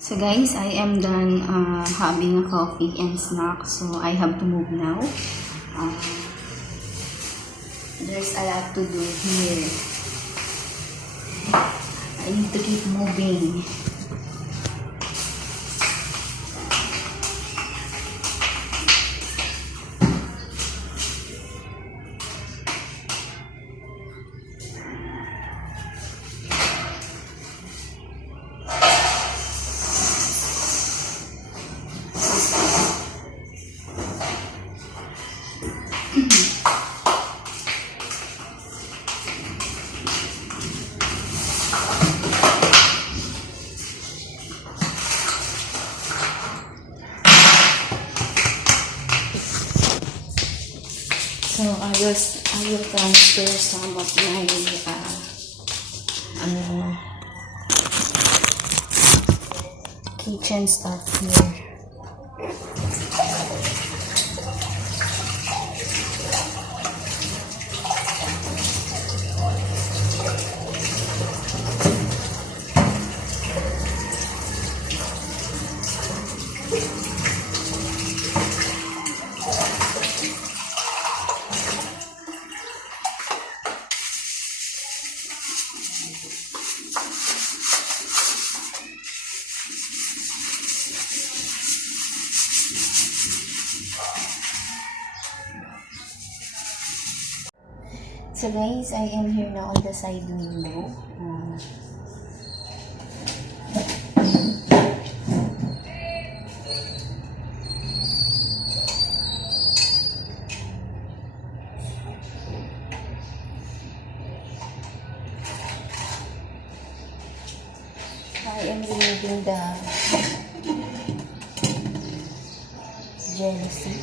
So guys, I am done having a coffee and snack. So I have to move now. There's a lot to do here. I need to keep moving. So I will transfer some of my kitchen stuff here. So guys, I am here now on the side window. I am removing the jealousy.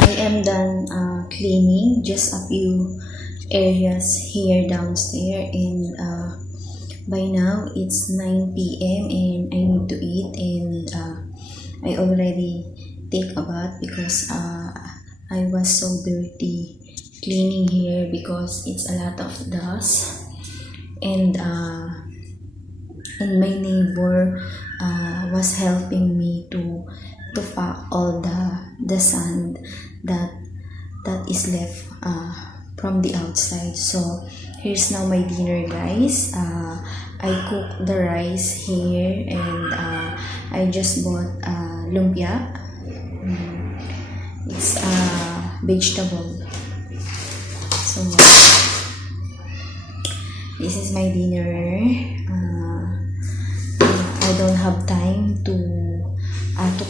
I am done cleaning just a few areas here downstairs, and by now it's 9 p.m. and I need to eat, and I already take a bath because I was so dirty cleaning here because it's a lot of dust, and my neighbor was helping me to pack all the sand that is left from the outside. So here's now my dinner, guys. I cooked the rice here, and I just bought lumpia. It's vegetable. So this is my dinner. I don't have time to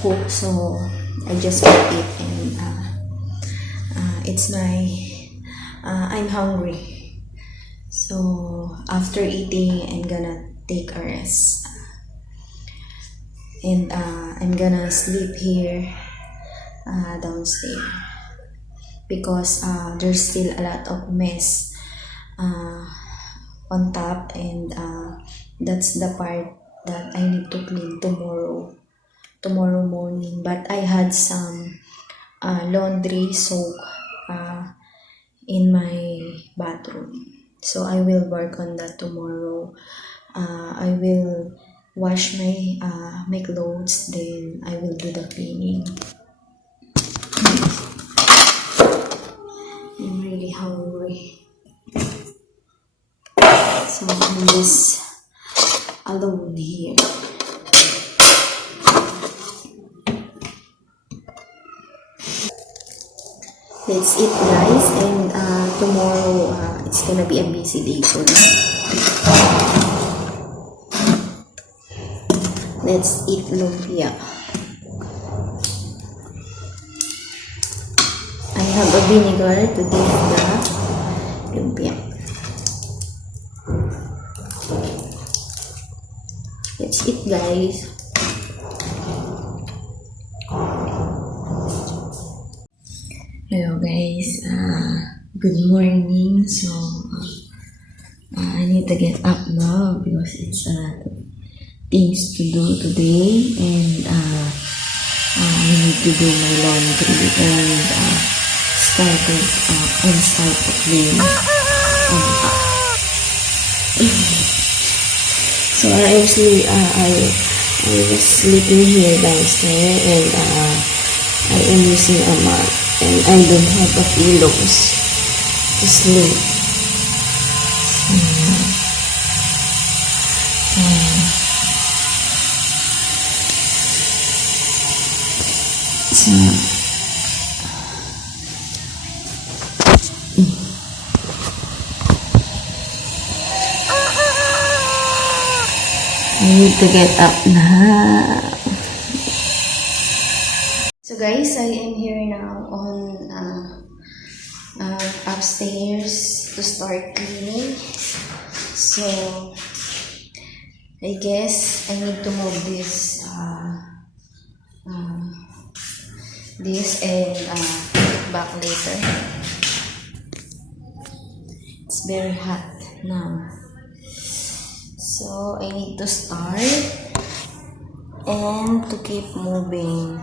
cook, so I just cook it, and it's my I'm hungry, so after eating I'm gonna take a rest, and I'm gonna sleep here downstairs because there's still a lot of mess on top, and that's the part that I need to clean tomorrow morning. But I had some laundry soak in my bathroom, so I will work on that tomorrow. I will wash my clothes, then I will do the cleaning. I'm really hungry, so I'm just alone here. Let's eat, guys, and tomorrow it's gonna be a busy day for me. Let's eat lumpia. I have a vinegar to dip the lumpia. Let's eat, guys. Hello guys, good morning. So I need to get up now because it's a lot of things to do today, and I need to do my laundry and start to clean. So I was sleeping here downstairs, and I am using a mat, and I don't have a pillows to sleep. So I need to get up now. So guys, I am here now on upstairs to start cleaning. So I guess I need to move this and put it back later. It's very hot now. So I need to start and to keep moving.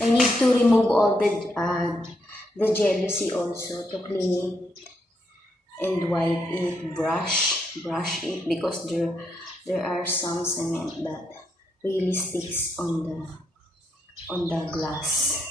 I need to remove all the jealousy also, to clean it and wipe it, brush it, because there are some cement that really sticks on the glass.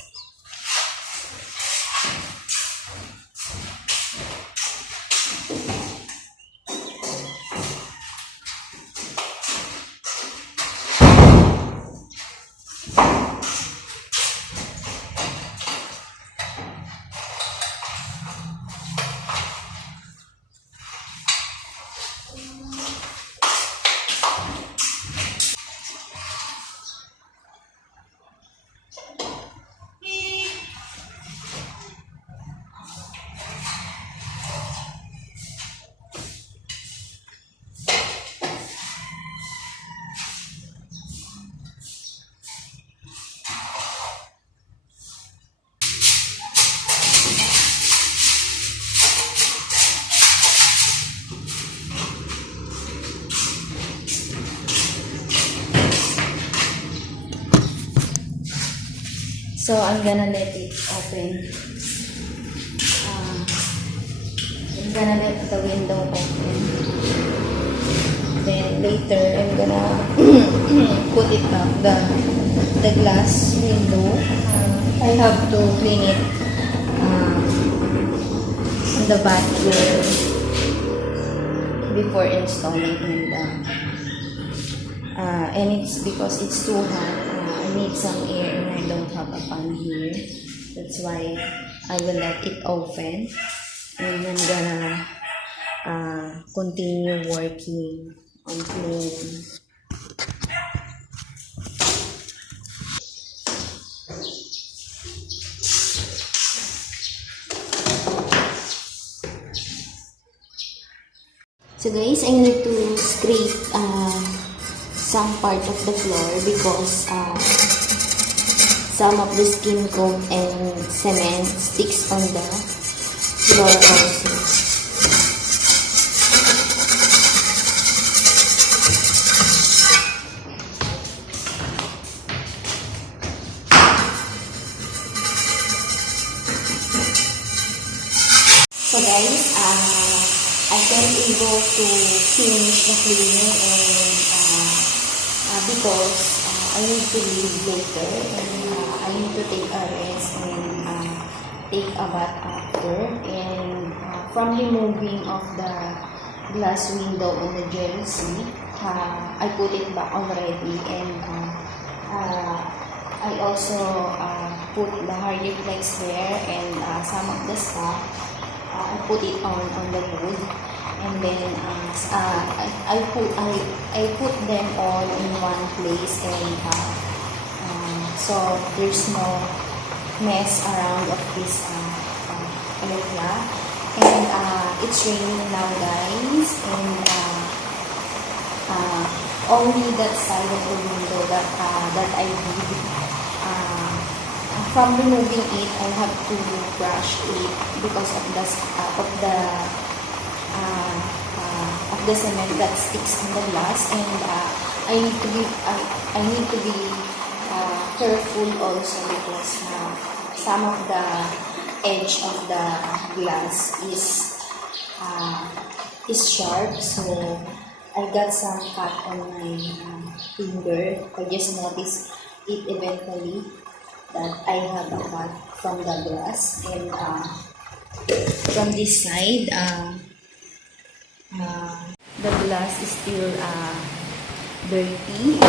So I'm gonna let it open. I'm gonna let the window open. Then later I'm gonna put it up, the glass window. I have to clean it in the bathroom before installing, and it's because it's too hot. I need some air and I don't have a fan here. That's why I will let it open, and I'm gonna continue working on cleaning. So guys, I need to scrape some part of the floor because some of the skin coat and cement sticks on the floor also. So guys, I can't able to finish the cleaning, and because I need to leave later, and I need to take a rest and take a bath after. And from removing of the glass window on the jealousy, I put it back already, and I also put the hard flex there, and some of the stuff I put it on the wood, and then I put them all in one place, and so there's no mess around of this area. And it's raining now, guys, and only that side of the window that I did. From removing it, I have to brush it because of the cement that sticks in the glass, and I need to be careful also because some of the edge of the glass is sharp, so I got some cut on my finger. I just noticed it eventually that I have a cut from the glass, and from this side the glass is still dirty.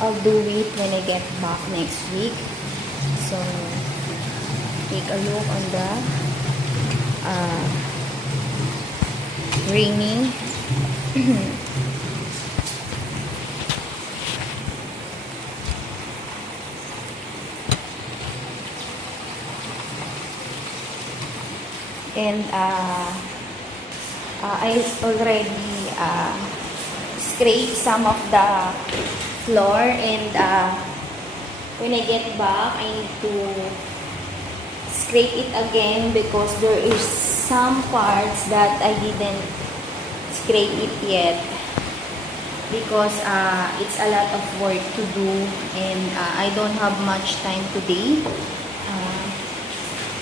I'll do it when I get back next week. So take a look on the raining. And I already scraped some of the floor, and when I get back I need to scrape it again because there is some parts that I didn't scrape it yet because it's a lot of work to do, and I don't have much time today,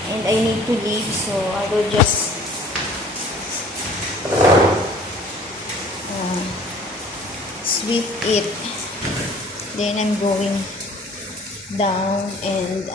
and I need to leave, so I will just sweep it. Then I'm going down and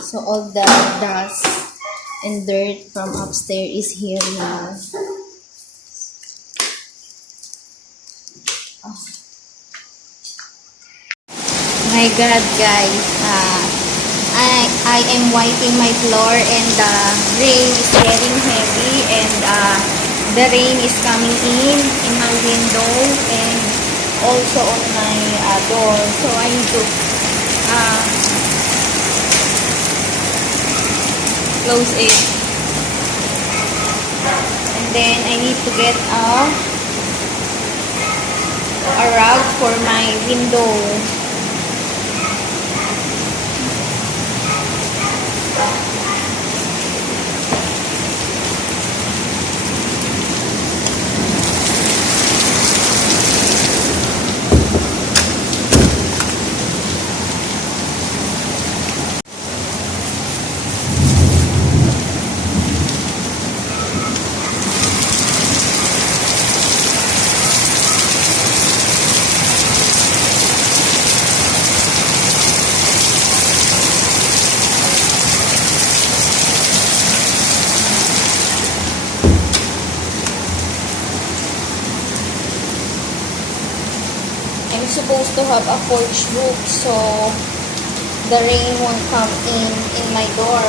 so all the dust and dirt from upstairs is here now. Oh. My God, guys, I am wiping my floor, and the rain is getting heavy, and the rain is coming in my window and also on my door. So I need to close it, and then I need to get a rug for my window. I'm supposed to have a porch roof so the rain won't come in my door.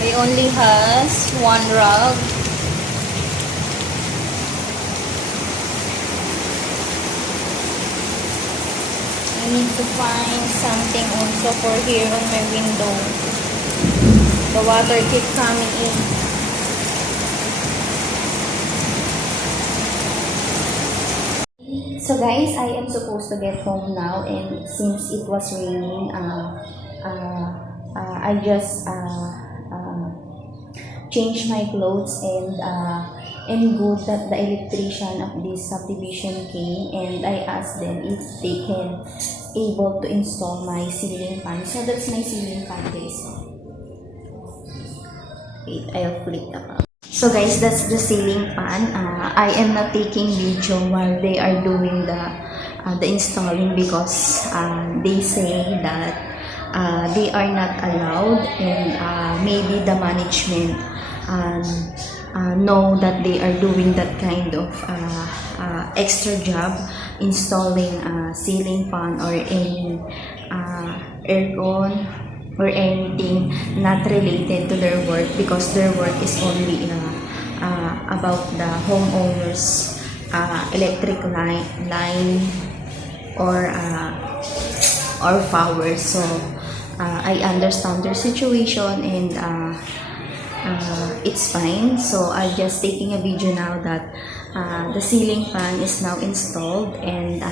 I only has one rug. I need to find something also for here on my window. The water keeps coming in. So guys, I am supposed to get home now, and since it was raining, I just changed my clothes, and good that the electrician of this subdivision came, and I asked them if they can able to install my ceiling fan. So that's my ceiling fan, guys. Wait, I'll flip the pan. So guys, that's the ceiling fan. I am not taking video while they are doing the the installing, because they say that they are not allowed, and maybe the management know that they are doing that kind of extra job, installing a ceiling fan or any aircon or anything not related to their work, because their work is only about the homeowners electric line or power. So I understand their situation, and it's fine. So I'm just taking a video now that the ceiling fan is now installed, and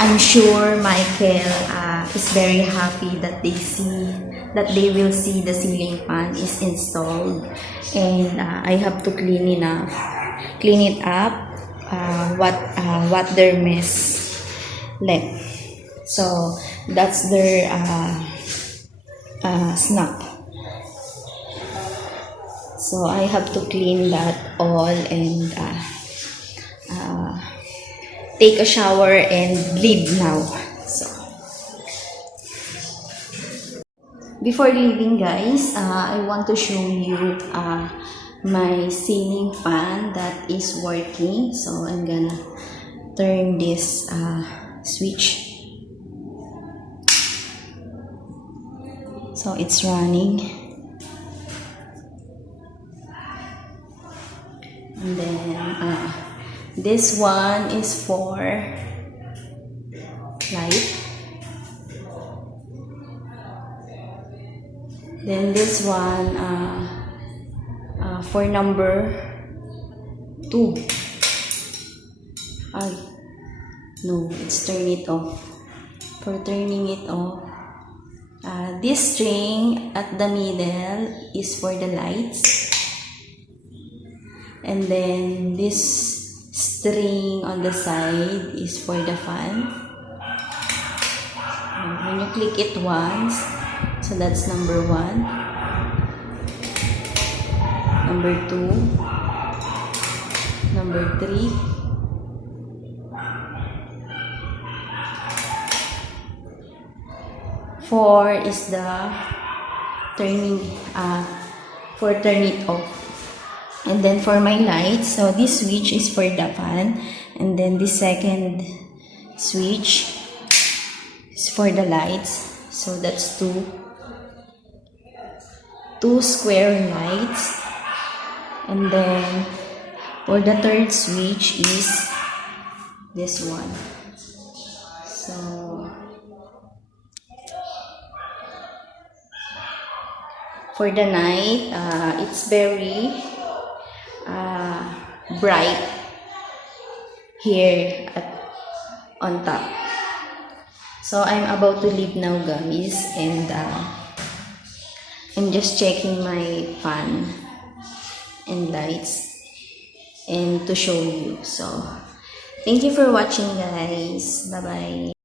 I'm sure Michael is very happy that they will see the ceiling fan is installed, and I have to clean it up what their mess left. So that's their snap. So I have to clean that all, and take a shower and leave now. So before leaving, guys, I want to show you my ceiling fan that is working. So I'm gonna turn this switch. So it's running, and then this one is for light. Then this one for number 2. No, it's turn it off. For turning it off, this string at the middle is for the lights, and then this string on the side is for the fan. When you click it once, so that's number 1, number 2, number 3, four is the turning for turn it off. And then for my lights, so this switch is for the fan, and then the second switch is for the lights. So that's two square lights, and then for the third switch is this one. So for the night, it's very bright here on top. So I'm about to leave now, guys, and I'm just checking my fan and lights and to show you. So thank you for watching, guys. Bye bye.